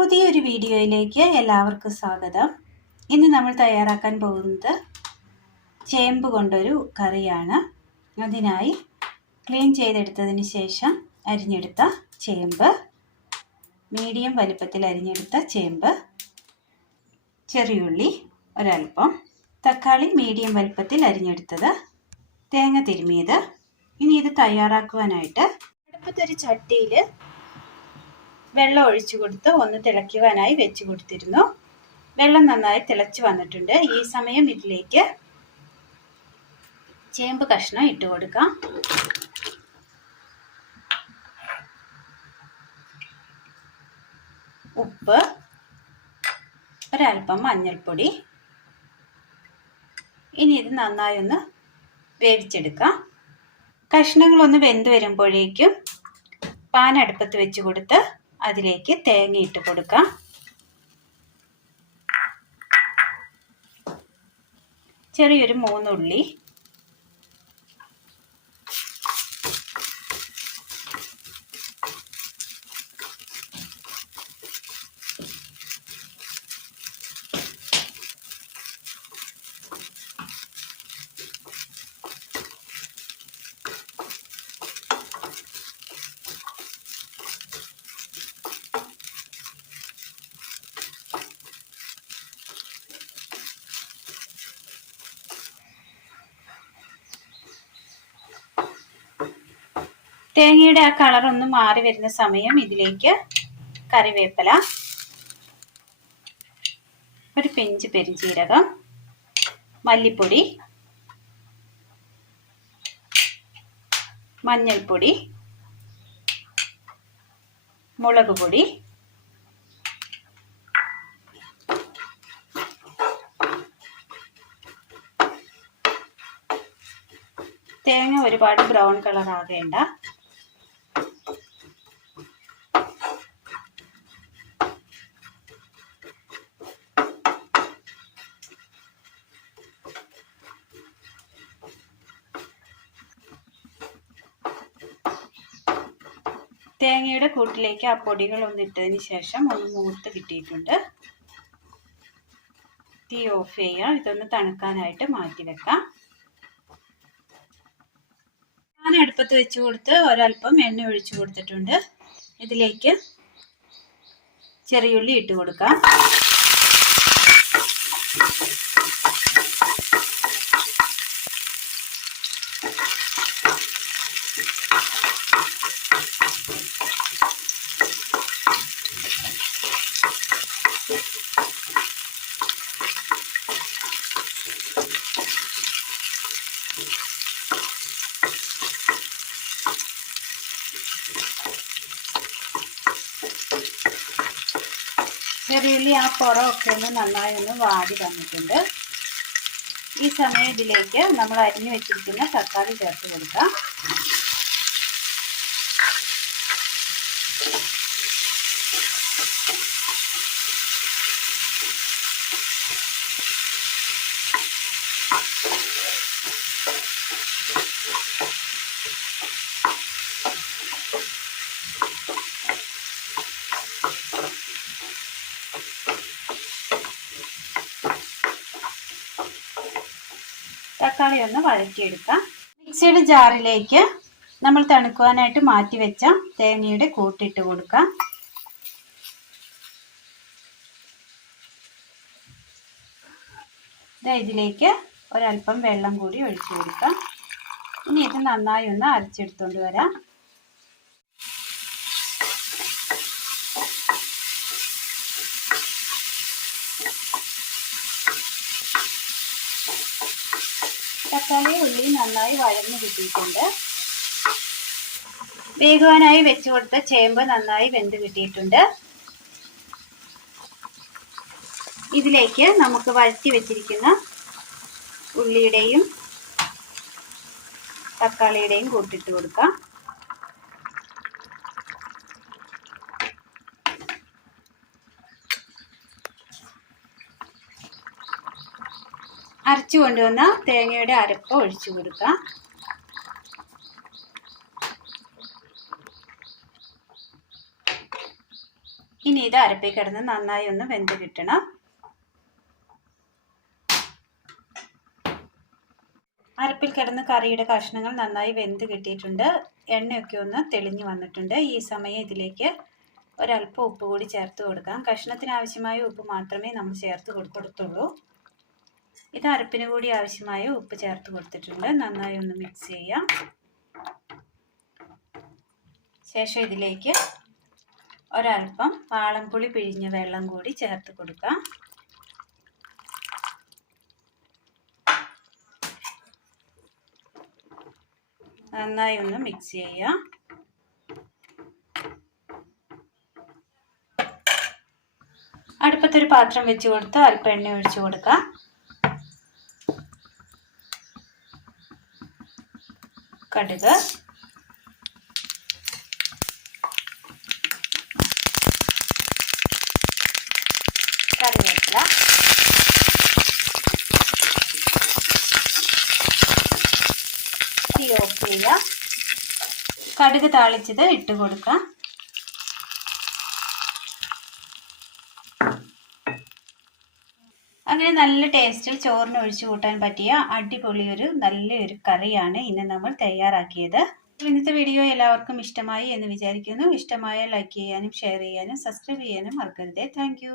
പുതിയൊരു വീഡിയോയിലേക്ക് എല്ലാവർക്കും സ്വാഗതം. ഇന്ന് നമ്മൾ തയ്യാറാക്കാൻ പോകുന്നത് ചേമ്പ് കൊണ്ടൊരു കറിയാണ്. അതിനായി ക്ലീൻ ചെയ്തെടുത്തതിന് ശേഷം അരിഞ്ഞെടുത്ത ചേമ്പ്, മീഡിയം വലിപ്പത്തിൽ അരിഞ്ഞെടുത്ത ചേമ്പ്, ചെറിയുള്ളി ഒരൽപ്പം, തക്കാളി മീഡിയം വലിപ്പത്തിൽ അരിഞ്ഞെടുത്തത്, തേങ്ങ തിരുമിയത്. ഇനി ഇത് തയ്യാറാക്കുവാനായിട്ട് അടുപ്പത്തൊരു ചട്ടിയിൽ വെള്ളം ഒഴിച്ചു കൊടുത്ത് ഒന്ന് തിളയ്ക്കുവാനായി വെച്ച് കൊടുത്തിരുന്നു. വെള്ളം നന്നായി തിളച്ച് വന്നിട്ടുണ്ട്. ഈ സമയം ഇതിലേക്ക് ചേമ്പ് കഷ്ണം ഇട്ട് കൊടുക്കാം. ഉപ്പ്, ഒരൽപ്പം മഞ്ഞൾപ്പൊടി. ഇനി ഇത് നന്നായി ഒന്ന് വേവിച്ചെടുക്കാം. കഷ്ണങ്ങളൊന്ന് വെന്ത് വരുമ്പോഴേക്കും പാൻ അടുപ്പത്ത് വെച്ച് കൊടുത്ത് അതിലേക്ക് തേങ്ങ ഇട്ട് കൊടുക്കാം. ചെറിയൊരു 3 ഉള്ളി, തേങ്ങയുടെ ആ കളർ ഒന്ന് മാറി വരുന്ന സമയം ഇതിലേക്ക് കറിവേപ്പില, ഒരു പിഞ്ച് പെരുംജീരകം, മല്ലിപ്പൊടി, മഞ്ഞൾപ്പൊടി, മുളക് പൊടി, തേങ്ങ ഒരുപാട് ബ്രൗൺ കളർ ആകേണ്ട. തേങ്ങയുടെ കൂട്ടിലേക്ക് ആ പൊടികൾ ഒന്നിട്ടതിന് ശേഷം ഒന്ന് മൂത്ത് കിട്ടിയിട്ടുണ്ട്. തീ ഓഫ് ചെയ്യാം. ഇതൊന്ന് തണുക്കാനായിട്ട് മാറ്റി വെക്കാം. പാൻ അടുപ്പത്ത് വെച്ച് കൊടുത്ത് ഒരൽപ്പം എണ്ണ ഒഴിച്ചു കൊടുത്തിട്ടുണ്ട്. ഇതിലേക്ക് ചെറിയുള്ളി ഇട്ട് കൊടുക്കാം. ചെറിയുള്ളി ആ പുറമൊക്കെ ഒന്ന് നന്നായി ഒന്ന് വാടി വന്നിട്ടുണ്ട്. ഈ സമയം ഇതിലേക്ക് നമ്മൾ അരിഞ്ഞു വെച്ചിരിക്കുന്ന തക്കാളി ചേർത്ത് കൊടുക്കാം. തക്കാളി ഒന്ന് വഴറ്റിയെടുക്കാം. മിക്സിയുടെ ജാറിലേക്ക് നമ്മൾ തണുക്കുവാനായിട്ട് മാറ്റി വെച്ച തേങ്ങയുടെ കൂട്ടിട്ട് കൊടുക്കാം. ഇതിലേക്ക് ഒരൽപ്പം വെള്ളം കൂടി ഒഴിച്ചു കൊടുക്കാം. ഇനി ഇത് നന്നായി ഒന്ന് അരച്ചെടുത്തുകൊണ്ട് വരാം. തക്കാളി ഉള്ളി നന്നായി വഴന്നു കിട്ടിയിട്ടുണ്ട്. വേകുവാനായി വെച്ചു കൊടുത്ത ചേമ്പ് നന്നായി വെന്ത് കിട്ടിയിട്ടുണ്ട്. ഇതിലേക്ക് നമുക്ക് വഴറ്റി വെച്ചിരിക്കുന്ന ഉള്ളിയുടെയും തക്കാളിയുടെയും കൂട്ടിട്ട് കൊടുക്കാം. അരച്ചു കൊണ്ടുവന്ന തേങ്ങയുടെ അരപ്പ് ഒഴിച്ചു കൊടുക്കാം. ഇനി ഇത് അരപ്പിൽ കിടന്ന് നന്നായി ഒന്ന് വെന്ത് കിട്ടണം. അരപ്പിൽ കിടന്ന് കറിയുടെ കഷ്ണങ്ങൾ നന്നായി വെന്ത് കിട്ടിയിട്ടുണ്ട്. എണ്ണയൊക്കെ ഒന്ന് തെളിഞ്ഞു വന്നിട്ടുണ്ട്. ഈ സമയം ഇതിലേക്ക് ഒരല്പം ഉപ്പ് കൂടി ചേർത്ത് കൊടുക്കാം. കഷ്ണത്തിന് ആവശ്യമായ ഉപ്പ് മാത്രമേ നമ്മൾ ചേർത്ത് കൊടുത്തുള്ളൂ. ഇത് അരപ്പിന് കൂടി ആവശ്യമായ ഉപ്പ് ചേർത്ത് കൊടുത്തിട്ടുണ്ട്. നന്നായി ഒന്ന് മിക്സ് ചെയ്യാം. ശേഷം ഇതിലേക്ക് ഒരല്പം വാളംപുളി പിഴിഞ്ഞ വെള്ളം കൂടി ചേർത്ത് കൊടുക്കാം. നന്നായി ഒന്ന് മിക്സ് ചെയ്യാം. അടുപ്പത്തൊരു പാത്രം വെച്ച് കൊടുത്ത് അല്പം എണ്ണ ഒഴിച്ചു കൊടുക്കാം. കടുക്, കറിവേപ്പില, തീ ഓഫ് ചെയ്യുക. കടുക് താളിച്ചത് ഇട്ട് കൊടുക്കാം. അങ്ങനെ നല്ല ടേസ്റ്റിൽ ചോറിന് ഒഴിച്ചു കൂട്ടാൻ പറ്റിയ അടിപൊളി നല്ലൊരു കറിയാണ് ഇന്ന് നമ്മൾ തയ്യാറാക്കിയത്. ഇന്നത്തെ വീഡിയോ എല്ലാവർക്കും ഇഷ്ടമായി എന്ന് വിചാരിക്കുന്നു. ഇഷ്ടമായ ലൈക്ക് ചെയ്യാനും ഷെയർ ചെയ്യാനും സബ്സ്ക്രൈബ് ചെയ്യാനും മറക്കരുത്. താങ്ക്